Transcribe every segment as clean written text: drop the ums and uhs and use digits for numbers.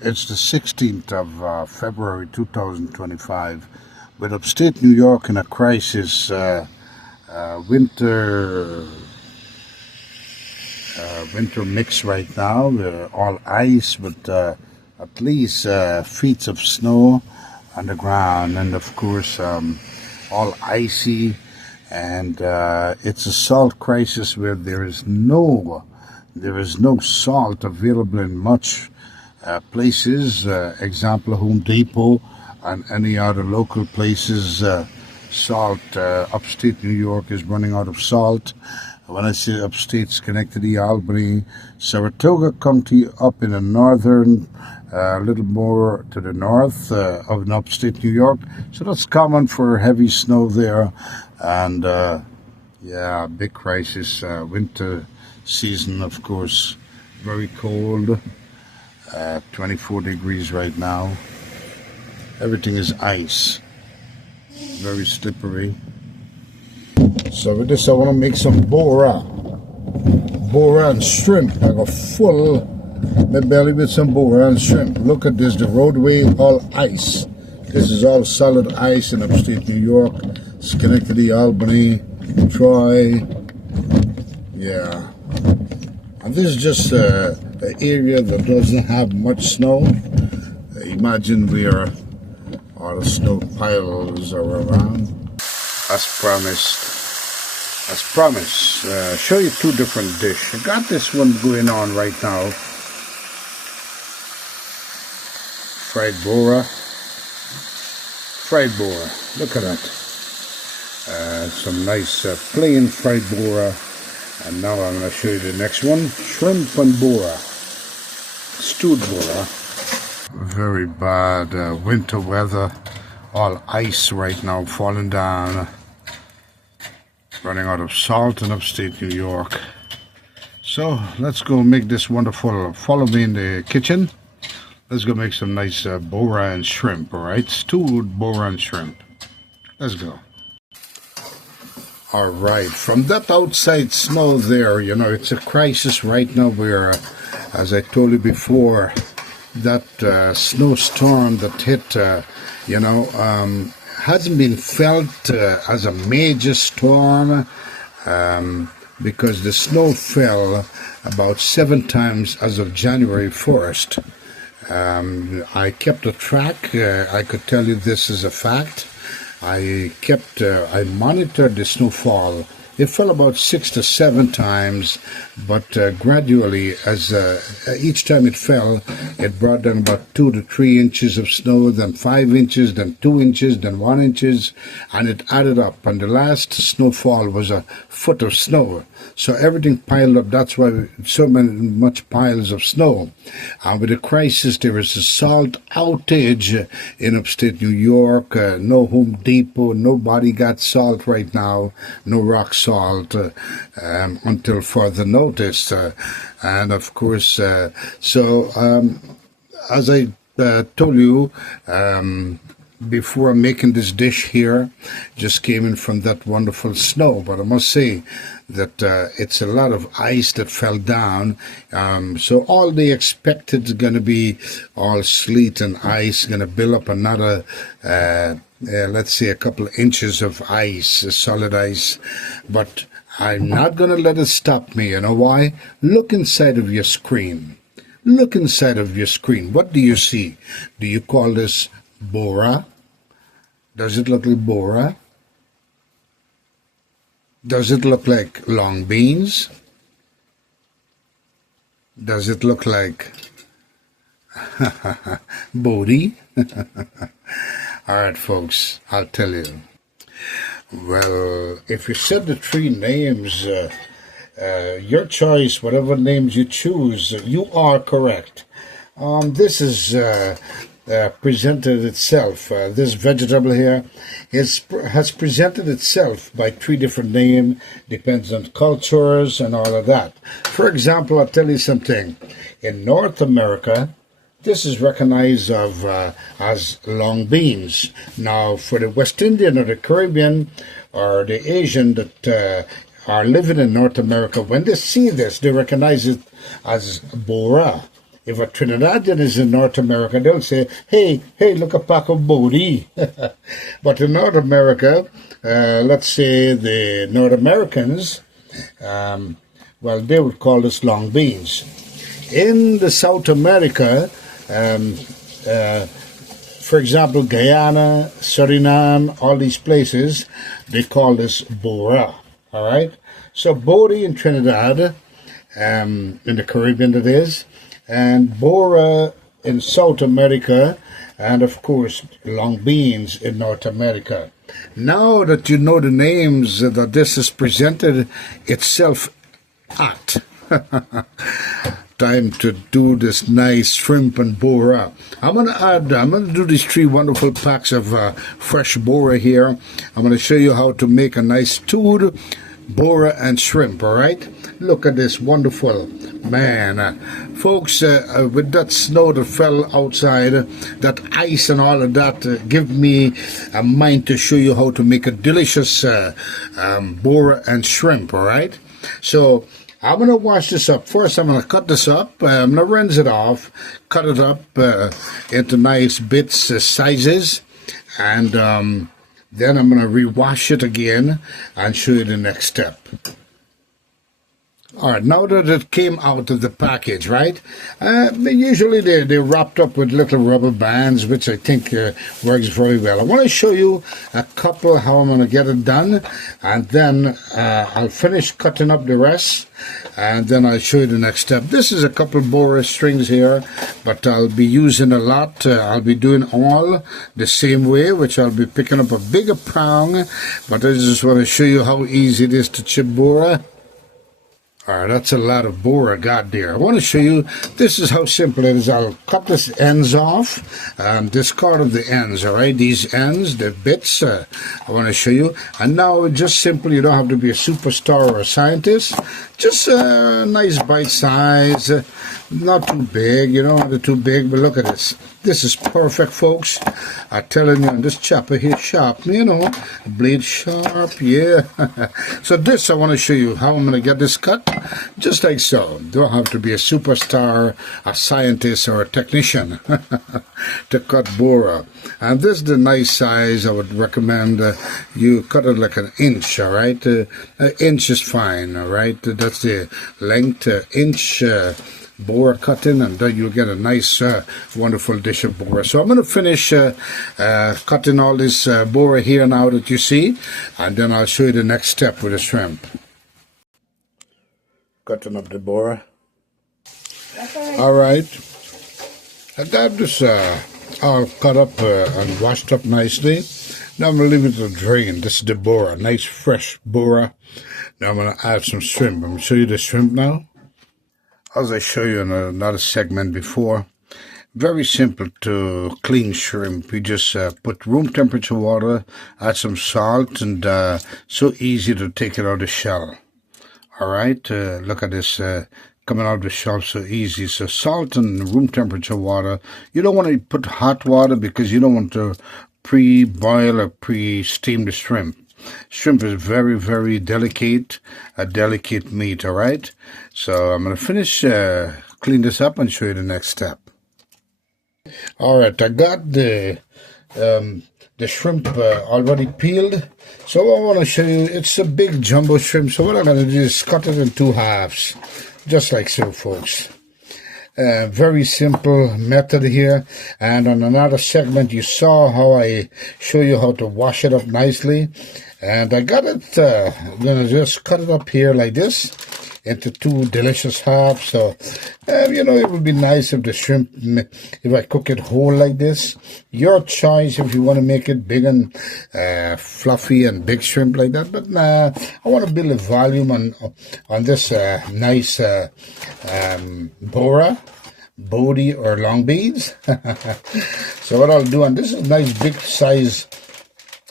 It's the 16th of February 2025, with upstate New York in a crisis. Winter winter mix right now. All ice with at least feet of snow on the ground, and of course all icy. And it's a salt crisis where there is no salt available in much places. Example, Home Depot and any other local places. Salt, upstate New York is running out of salt. When I say upstate, Schenectady, Albany, Saratoga County up in the northern, a little more to the north of upstate New York. So that's common for heavy snow there. And yeah, big crisis. Winter season, of course, very cold. 24 degrees right now. Everything is ice. Very slippery. So with this I want to make some Bora and shrimp. I got full my belly with some Bora and shrimp. Look at this, the roadway all ice. This is all solid ice in upstate New York, Schenectady, Albany, Troy. Yeah. And this is just an area that doesn't have much snow. Imagine where all the snow piles are around. As promised, show you two different dishes. I got this one going on right now. Fried Bora. Look at that. Some nice plain fried Bora. And now I'm going to show you the next one. Shrimp and Bora. Stewed Bora. Very bad winter weather. All ice right now falling down. Running out of salt in upstate New York. So let's go make this wonderful. Follow me in the kitchen. Let's go make some nice Bora and shrimp, alright? Stewed Bora and shrimp. Let's go. Alright, from that outside snow there, you know, it's a crisis right now where, as I told you before, that snowstorm that hit, hasn't been felt as a major storm because the snow fell about 7 times as of January 1st. I kept a track. I could tell you this is a fact. I monitored the snowfall. It fell about 6 to 7 times, but gradually, as each time it fell, it brought down about 2 to 3 inches of snow, then 5 inches, then 2 inches, then 1 inch, and it added up. And the last snowfall was a foot of snow. So everything piled up. That's why so much piles of snow. And with the crisis, there is a salt outage in upstate New York. No Home Depot, nobody got salt right now. No rock salt until further notice. And of course, as I told you, before making this dish here, just came in from that wonderful snow. But I must say that it's a lot of ice that fell down. So all they expected is going to be all sleet and ice, going to build up another, let's say, a couple of inches of ice, solid ice. But I'm not going to let it stop me. You know why? Look inside of your screen. Look inside of your screen. What do you see? Do you call this Bora? Does it look like Bora? Does it look like long beans? Does it look like Bodi? All right, folks, I'll tell you. Well, if you said the 3 names, your choice, whatever names you choose, you are correct. This is presented itself. This vegetable here has presented itself by 3 different names, depends on cultures and all of that. For example, I'll tell you something. In North America, this is recognized as long beans. Now, for the West Indian or the Caribbean or the Asian that are living in North America, when they see this, they recognize it as Bora. If a Trinidadian is in North America, they'll say, hey, look, a pack of Bodi. But in North America, let's say the North Americans, well, they would call this long beans. In the South America, for example, Guyana, Suriname, all these places, they call this Bora. All right? So Bodi in Trinidad, in the Caribbean that is, and Bora in South America, and of course long beans in North America. Now that you know the names that this is presented itself at, time to do this nice shrimp and Bora. I'm gonna do these 3 wonderful packs of fresh Bora here. I'm gonna show you how to make a nice stewed Bora and shrimp. All right, look at this wonderful, man, folks, with that snow that fell outside, that ice and all of that, give me a mind to show you how to make a delicious Bora and shrimp. All right, so I'm going to wash this up. First, I'm going to cut this up. I'm going to rinse it off, cut it up into nice bits, sizes, and then I'm going to rewash it again and show you the next step. All right, now that it came out of the package, right, usually they're wrapped up with little rubber bands, which I think works very well. I want to show you a couple how I'm going to get it done, and then I'll finish cutting up the rest, and then I'll show you the next step. This is a couple Bora strings here, but I'll be using a lot. I'll be doing all the same way, which I'll be picking up a bigger prong, but I just want to show you how easy it is to chip Bora. All right, that's a lot of Bora got there. I want to show you, this is how simple it is. I'll cut this ends off, discard of the ends, all right? These ends, the bits, I want to show you. And now, just simply, you don't have to be a superstar or a scientist. Just a nice bite size, not too big, you don't want it too big, but look at this. This is perfect, folks. I'm telling you, this chopper here sharp, you know, blade sharp, yeah. So this, I want to show you how I'm going to get this cut, just like so. Don't have to be a superstar, a scientist, or a technician to cut Bora. And this is the nice size. I would recommend you cut it like an inch, all right? An inch is fine, all right? That's the length, inch Bora cutting, and then you'll get a nice wonderful dish of Bora. So I'm going to finish cutting all this Bora here now that you see, and then I'll show you the next step with the shrimp. Cutting up the Bora. All right, I got this all cut up and washed up nicely. Now I'm going to leave it to drain. This is the Bora, nice fresh Bora. Now I'm going to add some shrimp. I'm going to show you the shrimp now. As I show you in another segment before, very simple to clean shrimp. You just put room temperature water, add some salt, and so easy to take it out of the shell. All right, look at this coming out of the shell so easy. So salt and room temperature water. You don't want to put hot water because you don't want to pre-boil or pre-steam the shrimp. Shrimp is very, very delicate, a delicate meat, all right? So I'm going to finish, clean this up and show you the next step. All right, I got the shrimp already peeled. So I want to show you, it's a big jumbo shrimp. So what I'm going to do is cut it in 2 halves, just like so, folks. Very simple method here, and on another segment you saw how I show you how to wash it up nicely, and I got it, I'm gonna just cut it up here like this into 2 delicious halves. So you know, it would be nice if the shrimp, if I cook it whole like this. Your choice if you want to make it big and fluffy and big shrimp like that, but nah, I want to build a volume on this nice Bora, Bodi, or long beans. So what I'll do, and this is nice big size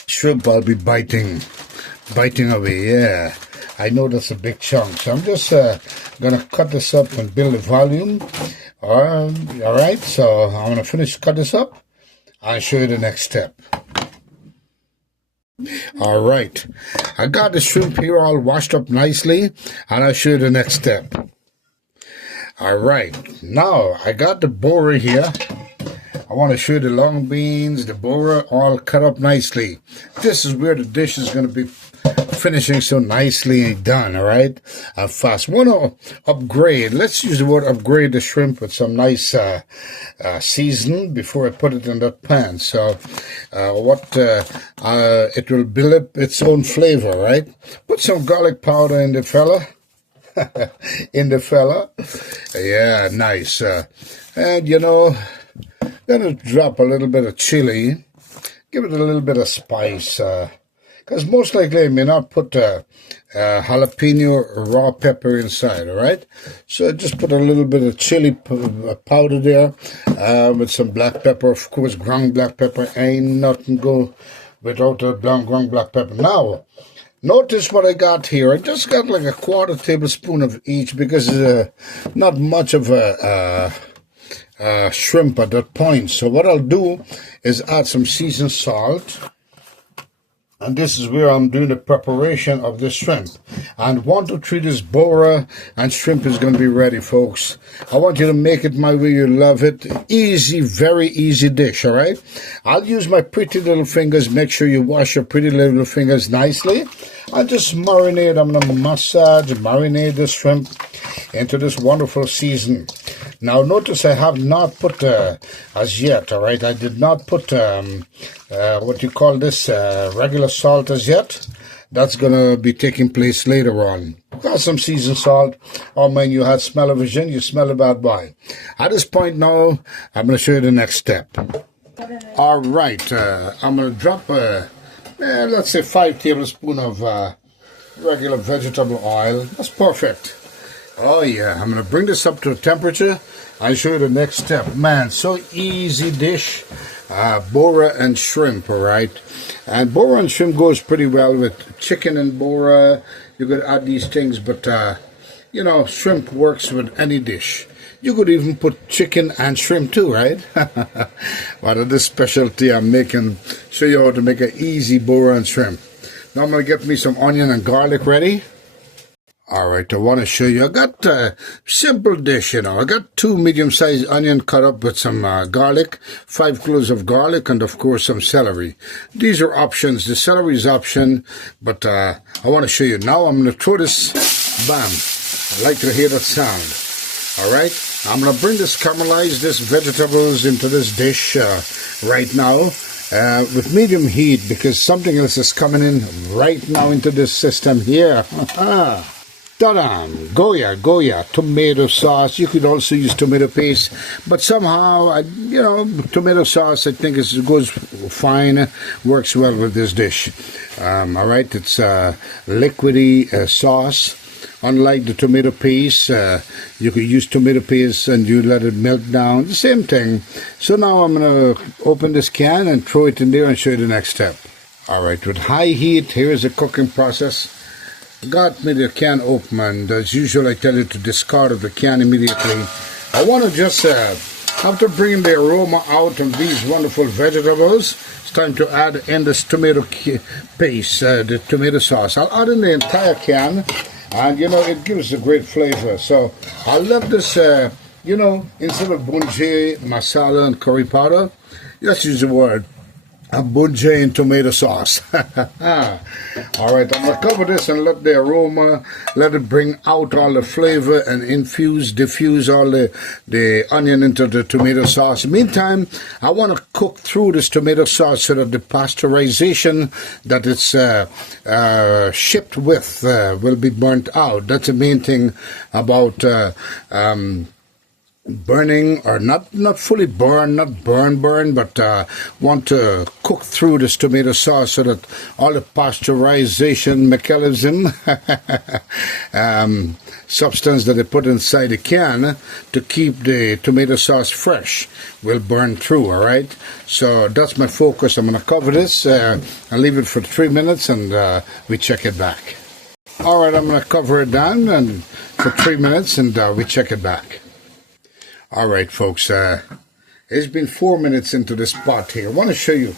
shrimp, I'll be biting away. Yeah, I know that's a big chunk, so I'm just gonna cut this up and build a volume. All right, so I'm gonna cut this up. I'll show you the next step. All right, I got the shrimp here all washed up nicely, and I'll show you the next step. All right, now I got the Bora here. I want to show you the long beans, the Bora, all cut up nicely. This is where the dish is going to be finishing so nicely done, all right? And fast. Want to upgrade. Let's use the word upgrade the shrimp with some nice season before I put it in that pan. So it will build up its own flavor, right? Put some garlic powder in the fella. Yeah, nice. And you know, gonna drop a little bit of chili, give it a little bit of spice, because most likely I may not put jalapeno raw pepper inside, all right? So just put a little bit of chili powder there with some black pepper, of course, ground black pepper. Ain't nothing go without a ground black pepper. Now, notice what I got here. I just got like a quarter tablespoon of each because not much of a shrimp at that point. So what I'll do is add some seasoned salt. And this is where I'm doing the preparation of the shrimp. And 1 to 3, this Bora and shrimp is going to be ready, folks. I want you to make it my way you love it. Easy, very easy dish, all right? I'll use my pretty little fingers. Make sure you wash your pretty little fingers nicely. I'll just marinate. I'm going to marinate the shrimp into this wonderful season. Now, notice I have not put, as yet, all right? I did not put, what you call this, regular salt as yet. That's going to be taking place later on. Got some seasoned salt. Oh, man, you had smell-o-vision. You smell a bad boy. At this point now, I'm going to show you the next step. All right. I'm going to drop, let's say 5 tablespoons of regular vegetable oil. That's perfect. Oh, yeah. I'm going to bring this up to a temperature. I'll show you the next step. Man, so easy dish. Bora and shrimp, all right? And Bora and shrimp goes pretty well with chicken and Bora. You could add these things, but, you know, shrimp works with any dish. You could even put chicken and shrimp too, right? What this specialty I'm making. Show you how to make an easy Bora and shrimp. Now I'm going to get me some onion and garlic ready. All right, I want to show you. I got a simple dish, you know. I got 2 medium-sized onion cut up with some garlic, 5 cloves of garlic, and, of course, some celery. These are options. The celery is option, but I want to show you. Now I'm going to throw this, bam. I like to hear that sound. All right, I'm going to bring this, caramelize this vegetables into this dish right now with medium heat because something else is coming in right now into this system here. Ta-da! Goya, tomato sauce. You could also use tomato paste, but somehow, you know, tomato sauce, I think it goes fine, works well with this dish. All right, it's liquidy sauce. Unlike the tomato paste, you could use tomato paste and you let it melt down. The same thing. So now I'm going to open this can and throw it in there and show you the next step. All right, with high heat, here's the cooking process. Got me the can open, and as usual I tell you to discard of the can immediately. I want to just, after bringing the aroma out of these wonderful vegetables, it's time to add in this tomato paste, the tomato sauce. I'll add in the entire can, and you know, it gives a great flavor. So I'll let this, you know, instead of bunjay, masala, and curry powder, let's use the word bunjay and tomato sauce. All right, I'm going to cover this and let the aroma, let it bring out all the flavor and diffuse all the onion into the tomato sauce. Meantime, I want to cook through this tomato sauce so that the pasteurization that it's shipped with will be burnt out. That's the main thing about burning, or not fully burn, not burn, but want to cook through this tomato sauce so that all the pasteurization mechanism substance that they put inside the can to keep the tomato sauce fresh will burn through, all right? So that's my focus. I'm going to cover this. I'll leave it for 3 minutes and we check it back. All right, I'm going to cover it down and for 3 minutes and we check it back. All right, folks, it's been 4 minutes into this pot here. I want to show you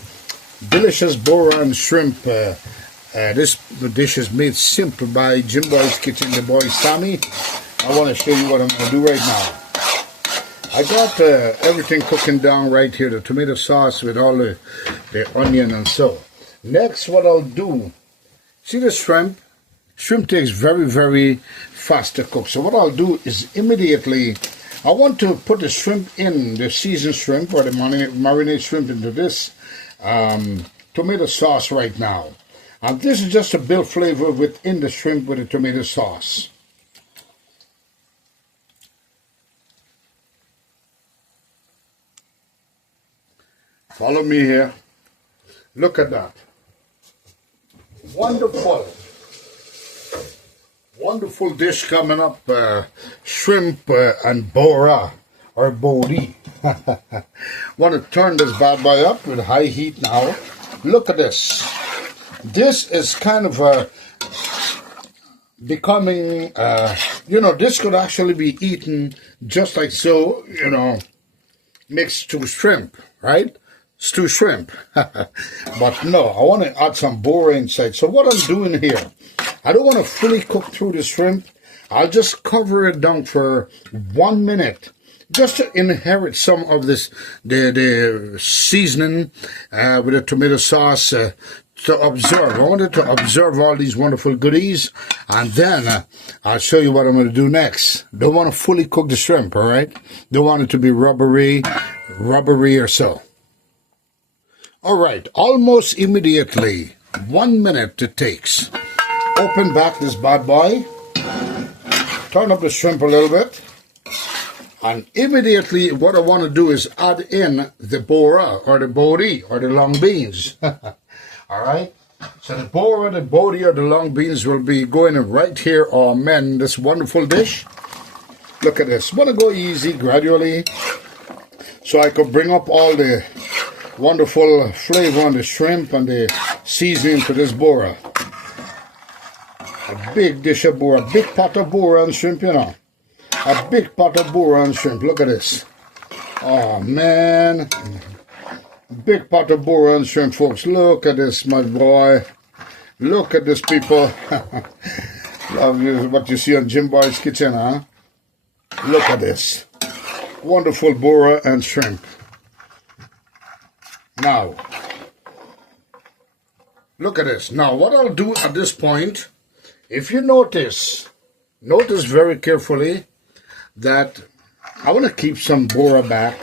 delicious Bora and shrimp. This dish is made simple by Jim Boy's Kitchen, the boy Sammy. I want to show you what I'm going to do right now. I got everything cooking down right here, the tomato sauce with all the onion and so. Next, what I'll do, see the shrimp? Shrimp takes very, very fast to cook. So what I'll do is immediately, I want to put the shrimp in, the seasoned shrimp or the marinade shrimp into this tomato sauce right now. And this is just to build flavor within the shrimp with the tomato sauce. Follow me here. Look at that. Wonderful. Wonderful dish coming up. Shrimp and Bora or Bodi. Want to turn this bad boy up with high heat now. Look at this. This is kind of becoming, this could actually be eaten just like so, mixed to shrimp, right? Stew shrimp. But no, I want to add some Bora inside. So what I'm doing here, I don't want to fully cook through the shrimp. I'll just cover it down for 1 minute, just to inherit some of this, the seasoning with the tomato sauce to observe. I wanted to observe all these wonderful goodies, and then I'll show you what I'm going to do next. Don't want to fully cook the shrimp, all right? Don't want it to be rubbery or so. All right, almost immediately, 1 minute it takes. Open back this bad boy, turn up the shrimp a little bit, and immediately what I want to do is add in the Bora or the Bodi or the long beans. All right, so the Bora, the Bodi or the long beans will be going in right here. Oh man, this wonderful dish. Look at this. Want to go easy, gradually, so I could bring up all the wonderful flavor on the shrimp and the seasoning to this Bora. A big dish of Bora, a big pot of Bora and shrimp, A big pot of Bora and shrimp. Look at this. Oh man. Big pot of Bora and shrimp, folks. Look at this, my boy. Look at this, people. Love what you see on Jim Boy's Kitchen, huh? Look at this. Wonderful Bora and shrimp. Now, look at this. Now, what I'll do at this point, if you notice very carefully that I want to keep some Bora back,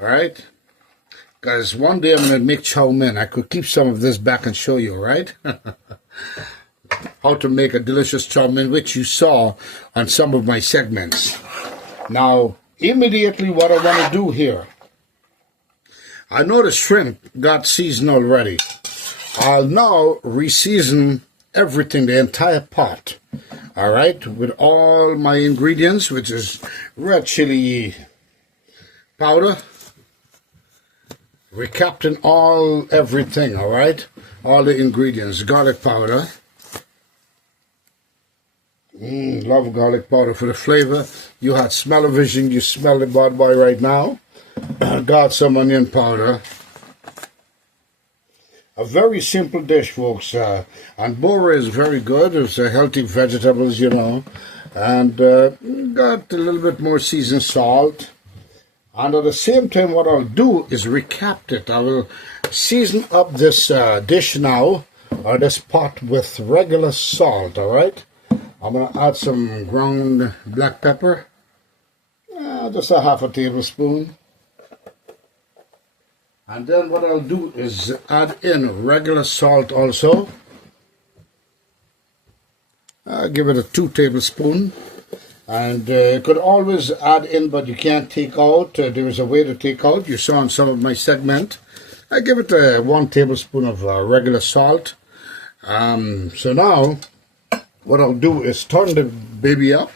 all right? Because one day I'm going to make chow mein. I could keep some of this back and show you, right? How to make a delicious chow mein, which you saw on some of my segments. Now, immediately what I want to do here, I know the shrimp got seasoned already. I'll now re-season everything, the entire pot, all right, with all my ingredients, which is red chili powder, recapping everything, all right, all the ingredients, garlic powder. Love garlic powder for the flavor. You had smell-o-vision, you smell the bad boy right now. Got some onion powder. A very simple dish, folks. And Bora is very good. It's healthy vegetables, And got a little bit more seasoned salt. And at the same time, what I'll do is recap it. I will season up this dish now, or this pot, with regular salt, all right? I'm going to add some ground black pepper. Just a half a tablespoon. And then what I'll do is add in regular salt also. Give it a 2 tablespoons. And you could always add in, but you can't take out. There is a way to take out. You saw in some of my segment. I give it 1 tablespoon of regular salt. So now, what I'll do is turn the baby up.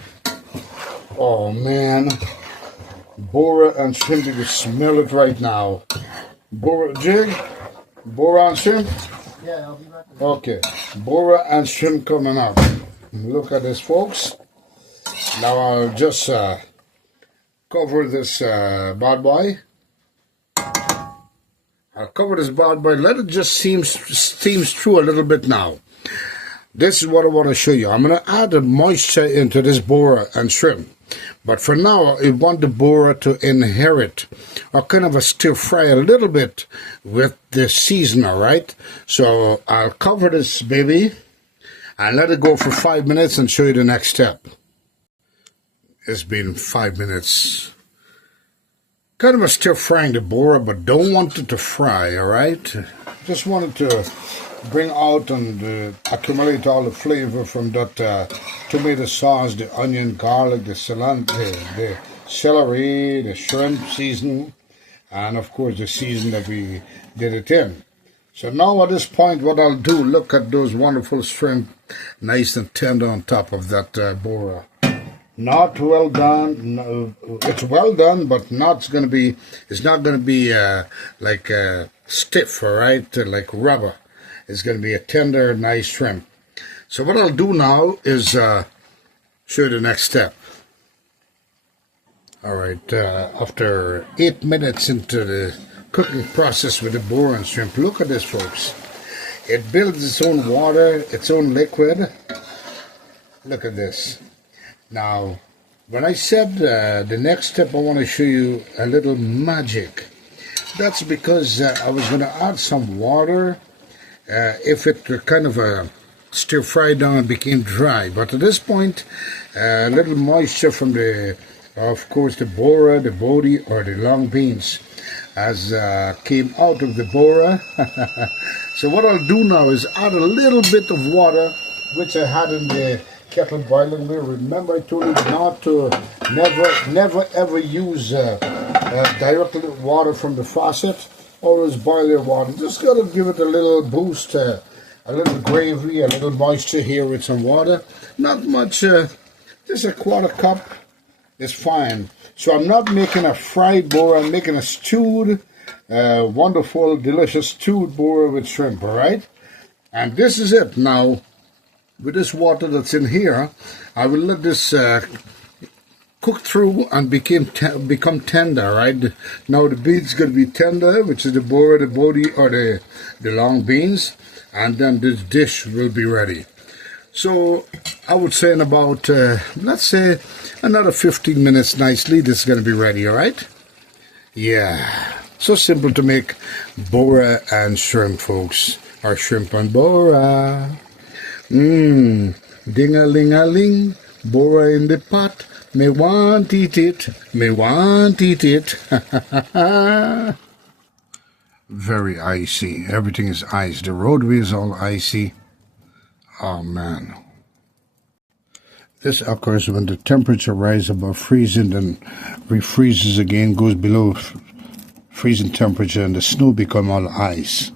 Oh man, Bora and shrimp, you can smell it right now. Bora and shrimp? Yeah, I'll be back. Okay, Bora and shrimp coming up. Look at this, folks. Now I'll just cover this bad boy. I'll cover this bad boy. Let it just steam through a little bit now. this is what I want to show you. I'm going to add the moisture into this Bora and shrimp. But for now, I want the Bora to inherit or kind of a stir fry a little bit with the seasoner, right? So I'll cover this baby and let it go for 5 minutes and show you the next step. It's been 5 minutes. Kind of a stir frying the Bora, but don't want it to fry, all right? Just want it to bring out and accumulate all the flavor from that tomato sauce, the onion, garlic, the cilantro, the celery, the shrimp season, and of course the season that we did it in. So now at this point, what I'll do, look at those wonderful shrimp, nice and tender on top of that Bora. Not well done. No, it's well done, but not going to be. It's not going to be like stiff, all right, like rubber. It's going to be a tender, nice shrimp. So what I'll do now is show you the next step. All right, after 8 minutes into the cooking process with the Bora and shrimp, look at this, folks. It builds its own water, its own liquid. Look at this. Now, when I said the next step, I want to show you a little magic. That's because I was going to add some water if it were kind of a stir fry down and became dry. But at this point, a little moisture from the, of course, the Bora, the Bodi, or the long beans as came out of the Bora. So what I'll do now is add a little bit of water, which I had in the kettle boiling there. Remember I told you not to never ever use directly water from the faucet. Always boil your water. Just gotta give it a little boost, a little gravy, a little moisture here with some water. Not much, just a quarter cup is fine. So I'm not making a fried Bora, I'm making a stewed, wonderful, delicious stewed Bora with shrimp, alright? And this is it. Now, with this water that's in here, I will let this cook through and become tender, right? Now the beans going to be tender, which is the Bora, the Bodi, or the long beans, and then this dish will be ready. So I would say in about, let's say, another 15 minutes nicely, this is going to be ready, all right? Yeah, so simple to make Bora and shrimp, folks, or shrimp and Bora. Ding-a-ling-a-ling, Bora in the pot, me want eat it, me want eat it. Very icy, everything is ice, the roadway is all icy. Oh man. This occurs when the temperature rises above freezing, then refreezes again, goes below freezing temperature, and the snow become all ice.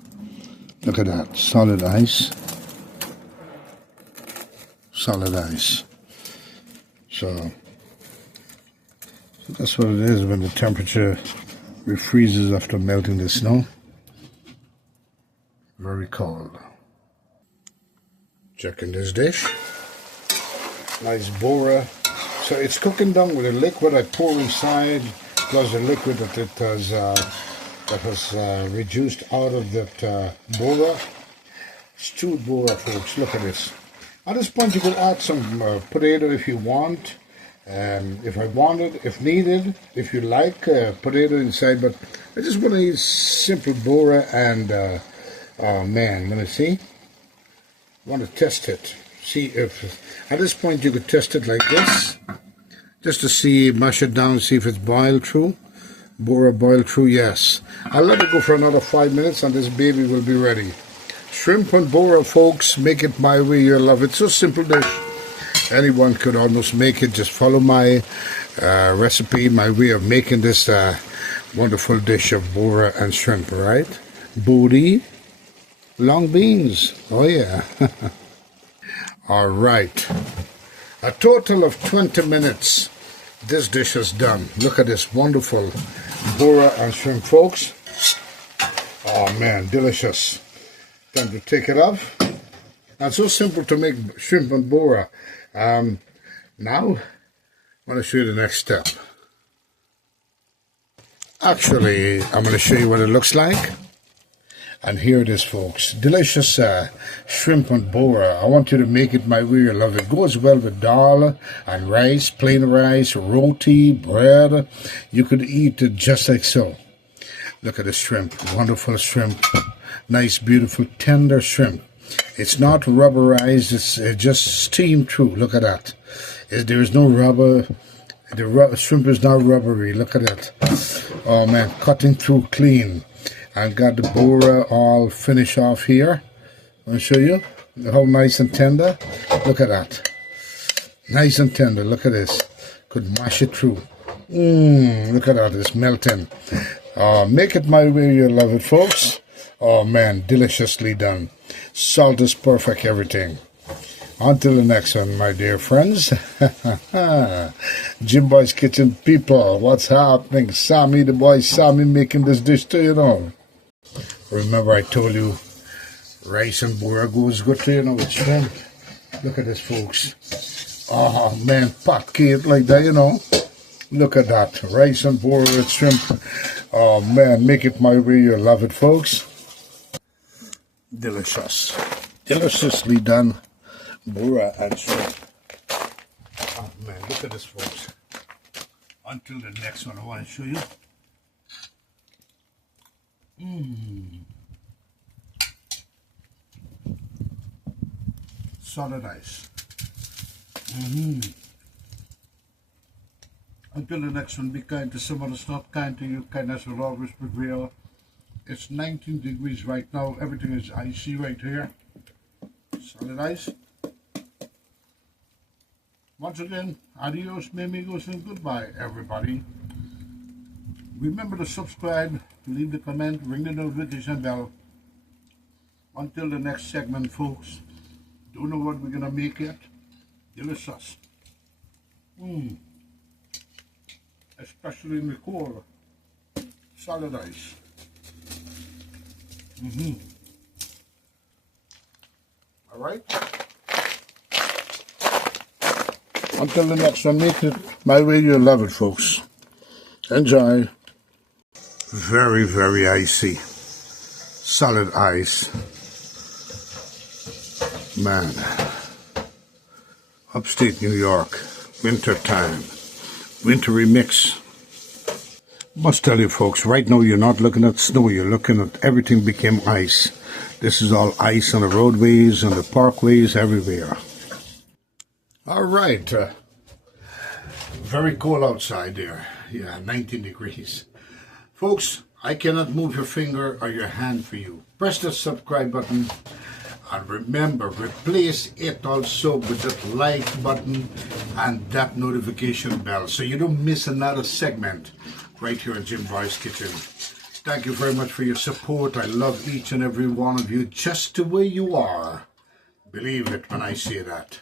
Look at that, solid ice. Solid ice. So that's what it is when the temperature refreezes after melting the snow. Very cold. Checking this dish. Nice Bora. So it's cooking down with the liquid I pour inside, plus the liquid that it has reduced out of that Bora. Stewed Bora, folks. Look at this. At this point, you could add some potato if you want, if I wanted, if needed, if you like potato inside. But I just want to eat simple Bora and, oh man, let me see. I want to test it. See if, at this point, you could test it like this, just to see, mash it down, see if it's boiled through. Bora boiled through, yes. I'll let it go for another 5 minutes and this baby will be ready. Shrimp and Bora, folks, make it my way, you'll love it. So simple dish. Anyone could almost make it. Just follow my recipe, my way of making this wonderful dish of Bora and shrimp, right? Bodi, long beans. Oh, yeah. All right. A total of 20 minutes this dish is done. Look at this wonderful Bora and shrimp, folks. Oh, man, delicious. Time to take it off. And so simple to make shrimp and Bora. Now, I want to show you the next step. Actually, I'm going to show you what it looks like. And here it is, folks. Delicious shrimp and Bora. I want you to make it my way. You love it. Goes well with dal and rice, plain rice, roti, bread. You could eat it just like so. Look at the shrimp. Wonderful shrimp. Nice, beautiful, tender shrimp. It's not rubberized. It's just steamed through. Look at that. There is no rubber. The shrimp is not rubbery. Look at that. Oh, man. Cutting through clean. I've got the Bora all finished off here. I'll show you how nice and tender. Look at that. Nice and tender. Look at this. Could mash it through. Look at that. It's melting. Make it my way. You love it, folks. Oh, man. Deliciously done. Salt is perfect. Everything. Until the next one, my dear friends. Jim Boy's Kitchen people. What's happening? Sammy, the boy Sammy making this dish too, you know. Remember I told you rice and Bora goes good too, you know, with shrimp. Look at this, folks. Oh, man, pot cake like that, you know. Look at that. Rice and Bora with shrimp. Oh, man, make it my way. You'll love it, folks. Delicious. Deliciously done. Bora and shrimp. Oh, man, look at this, folks. Until the next one, I want to show you. Solid ice. Until the next one, be kind to someone that's not kind to you. Kindness will always prevail. It's 19 degrees right now. Everything is icy right here. Solid ice. Once again, adios, amigos, and goodbye, everybody. Remember to subscribe, leave the comment, ring the notification bell. Until the next segment, folks. Don't know what we're going to make yet. Delicious. Especially in the cold. Solid ice. All right? Until the next one, make it my way. You'll love it, folks. Enjoy. Very, very icy. Solid ice. Man. Upstate New York. Winter time. Wintry mix. Must tell you, folks, right now you're not looking at snow. You're looking at everything became ice. This is all ice on the roadways, on the parkways, everywhere. All right. Very cold outside there. Yeah, 19 degrees. Folks, I cannot move your finger or your hand for you. Press the subscribe button. And remember, replace it also with that like button and that notification bell so you don't miss another segment right here in Jim Boy's Kitchen. Thank you very much for your support. I love each and every one of you just the way you are. Believe it when I say that.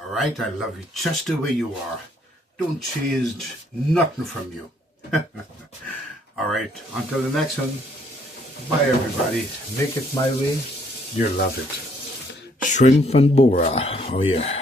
All right, I love you just the way you are. Don't change nothing from you. All right, until the next one. Bye, everybody. Make it my way. You'll love it. Shrimp and Bora. Oh, yeah.